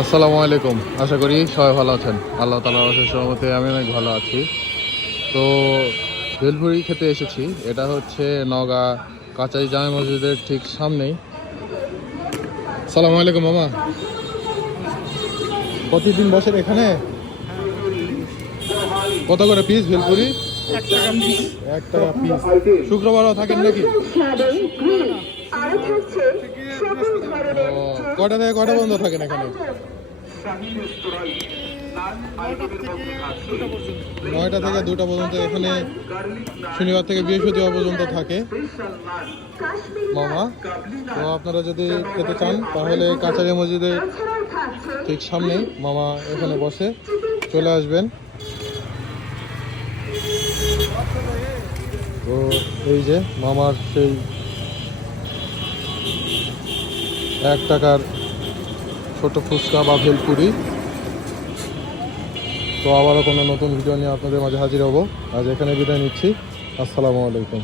আসসালামু আলাইকুম। আশা করি সবাই ভালো আছেন। আল্লাহ তাআলার অশেষ রহমতে আমি অনেক ভালো আছি। তো ভেলপুরি খেতে এসেছি। এটা হচ্ছে নওগাঁ কাচারি জামে মসজিদের ঠিক সামনেই। আসসালামু আলাইকুম মামা। প্রতিদিন বসেন এখানে? কত করে পিস ভেলপুরি? 1 টাকা পিস। শুক্রবারও থাকেন নাকি? কটা থেকে কটা পর্যন্ত থাকেন এখানে? 9টা থেকে 2টা পর্যন্ত এখানে শনিবার থেকে বৃহস্পতিবার পর্যন্ত থাকে মামা। তো আপনারা যদি খেতে চান তাহলে কাচারি মসজিদের ঠিক সামনেই মামা এখানে বসে, চলে আসবেন। তো এই যে মামার সেই 1 টাকার ছোট ফুচকা বা ভেলপুরি। তো আবারও কোনো নতুন ভিডিও নিয়ে আপনাদের মাঝে হাজির হব। আজ এখানে বিদায় নিচ্ছি। আসসালামু আলাইকুম।